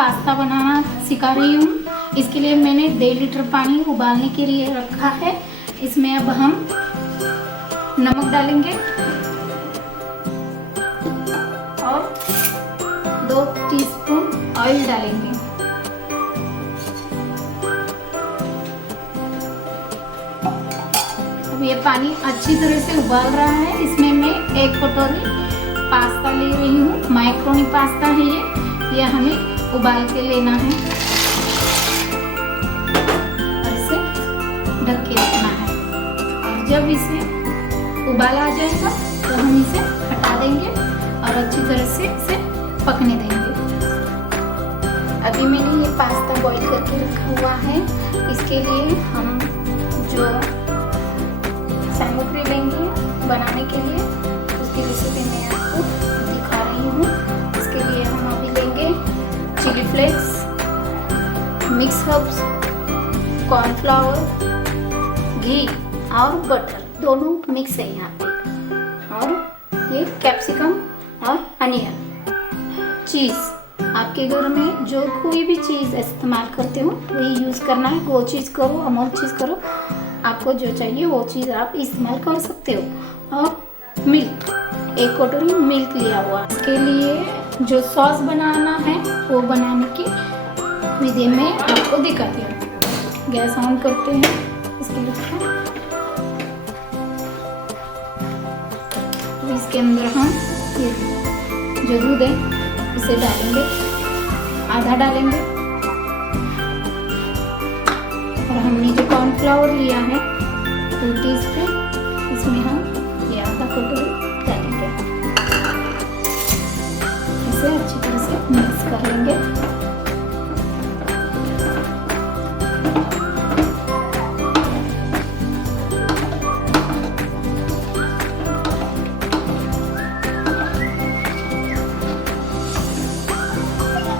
Pasta बनाना सिखा रही हूँ। इसके लिए मैंने 1.5 लीटर पानी उबालने के लिए रखा है। इसमें अब हम नमक डालेंगे और 2 टीस्पून ऑयल डालेंगे। अब ये पानी अच्छी तरह से उबाल रहा है। इसमें मैं 1 कटोरी पास्ता ले रही हूँ। मैक्रोनी पास्ता है ये हमें उबाल के लेना है और इसे ढक के रखना है। और जब इसे उबाल आ जाएगा तो हम इसे हटा देंगे और अच्छी तरह से इसे पकने देंगे। अभी मैंने ये पास्ता बॉईल करके रखा हुआ है। इसके लिए हम जो सामग्री लेंगे बनाने के लिए उसकी रेसिपी मैं आपको दिखा रही हूँ। इसके लिए हम अभी लेंगे chilli flakes, mix herbs, cornflour, घी और बटर दोनों मिक्स है यहाँ पे, और ये कैप्सिकम और अनियन। चीज़ आपके घर में जो कोई भी चीज़ इस्तेमाल करते हो वही यूज़ करना है। वो चीज़ करो, अमूल चीज़ करो, आपको जो चाहिए वो चीज़ आप इस्तेमाल कर सकते हो। और मिल्क, 1 कटोरी मिल्क लिया हुआ। इसके लिए जो सॉस बनाना है वो बनाने की विधि में आपको दिखाती हूँ। गैस ऑन करते हैं। इसके लिए इसके अंदर हम ये जो दूध है इसे डालेंगे, आधा डालेंगे। और हमने जो कॉर्नफ्लावर लिया है 2 टीस्पून, इसमें हम ये आधा कटोरी डालेंगे। इसे अच्छी तरह से मिक्स कर लेंगे।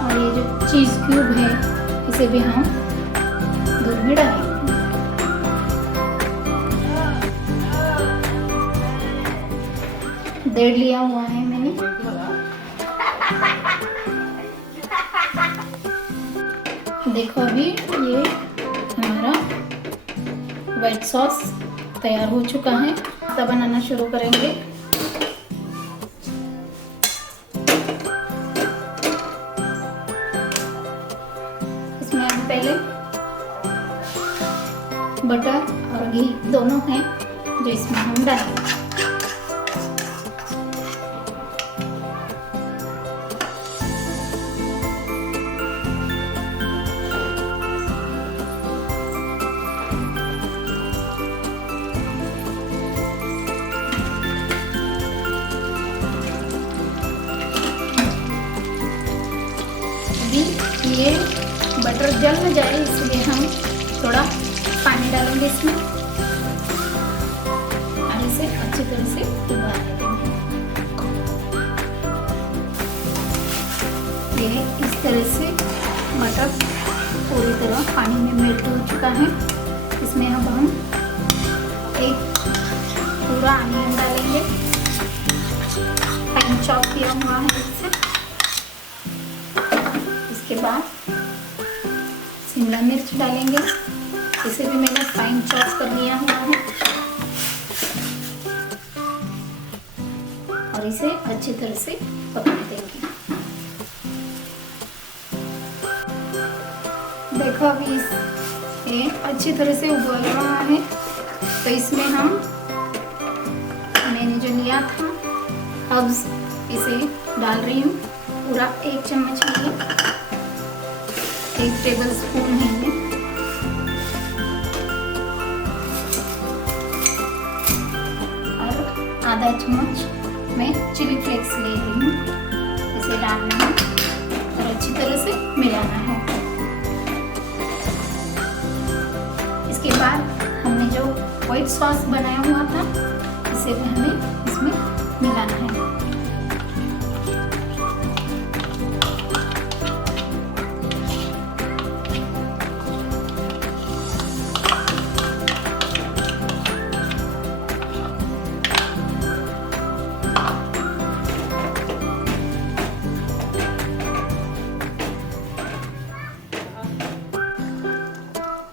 और ये जो चीज़ क्यूब है इसे भी हम दूध में डालेंगे। डेढ़ लिया हुआ है मैंने। देखो अभी ये हमारा व्हाइट सॉस तैयार हो चुका है। पास्ता बनाना शुरू करेंगे। इसमें हम पहले बटर और घी दोनों हैं जो इसमें हम डालेंगे। ये बटर जल न जाए इसलिए हम थोड़ा पानी डालेंगे इसमें और इसे अच्छी तरह से उबाल लेंगे। ये इस तरह से मटर पूरी तरह पानी में मेल्ट हो चुका है। इसमें अब हम एक पूरा अनियन डालेंगे, फाइन चॉप किया हुआ है इससे। इसके बाद शिमला मिर्च डालेंगे, इसे भी मैंने फाइन चॉप कर लिया हुआ है। और इसे अच्छी तरह से पकने देंगे। देखो अभी ये अच्छी तरह से उबल रहा है। तो इसमें हम मैंने जो लिया था हर्ब्स इसे डाल रही हूँ। पूरा 1 चम्मच लिए, 1 टेबल स्पून है ये। और आधा चम्मच मैं चिली फ्लेक्स ले रही हूँ। इसे डालना है और अच्छी तरह से मिलाना है। इसके बाद हमने जो व्हाइट सॉस बनाया हुआ था इसे भी हमें इसमें मिलाना है।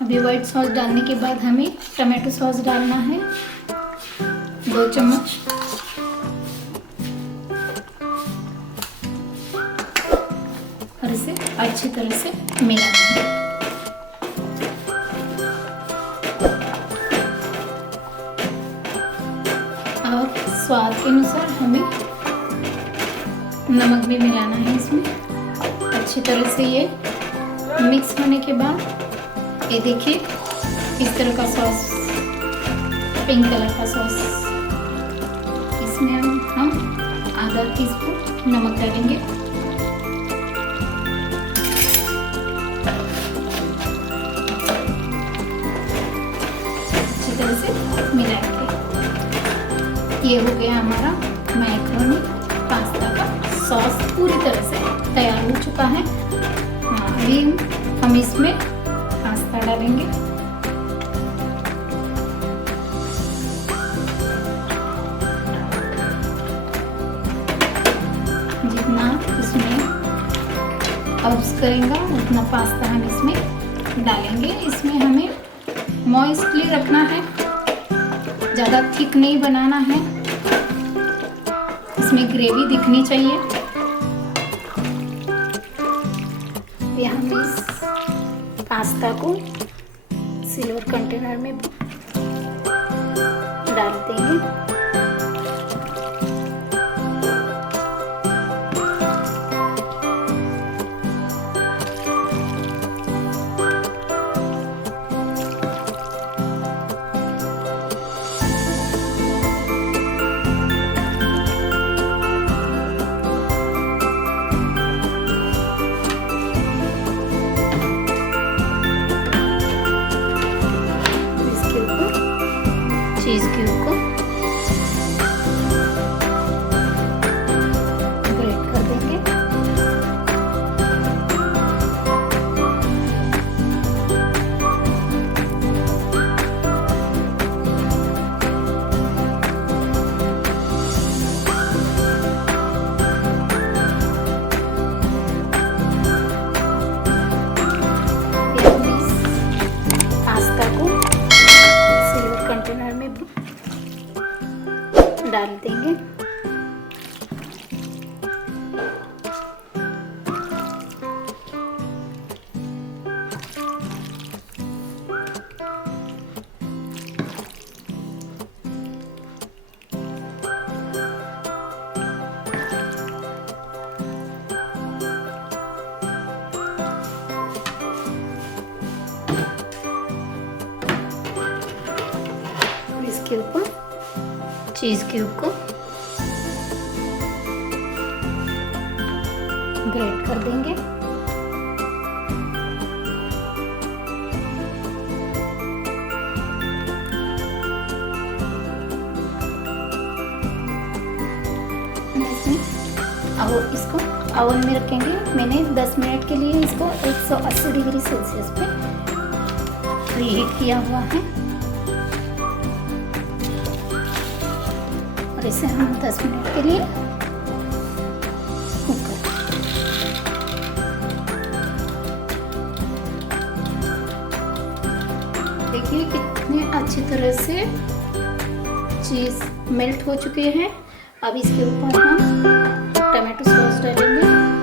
अभी व्हाइट सॉस डालने के बाद हमें टमाटो सॉस डालना है 2 चम्मच। और इसे अच्छी तरह से मिलाना है। और स्वाद के अनुसार हमें नमक भी मिलाना है इसमें। अच्छी तरह से ये मिक्स होने के बाद ये देखिए इस तरह का सॉस, पिंक कलर का सॉस, इसमें हम आधा टीस्पून नमक डालेंगे। अच्छी तरह से मिलाएंगे। ये हो गया हमारा मैक्रोनी पास्ता का सॉस, पूरी तरह से तैयार हो चुका है। हाँ, अभी हम इसमें पास्ता डालेंगे। जितना इसमें अब्स करेगा उतना पास्ता हम इसमें डालेंगे। इसमें हमें मॉइस्टली रखना है, ज़्यादा थिक नहीं बनाना है। इसमें ग्रेवी दिखनी चाहिए। हम इस पास्ता को सिल्वर कंटेनर में डाल देंगे। चीज क्यूब को ग्रेट कर देंगे। पास्ता को सिल्वर कंटेनर में डाल देंगे। इसके ऊपर चीज क्यूब को ग्रेट कर देंगे। अब इसको ओवन में रखेंगे। मैंने 10 मिनट के लिए इसको 180 डिग्री सेल्सियस पे प्रीहीट किया हुआ है। और इसे हम 10 मिनट के लिए कुक करें। देखिए कितने अच्छी तरह से चीज़ मेल्ट हो चुके हैं। अब इसके ऊपर हम टमाटो सॉस डालेंगे।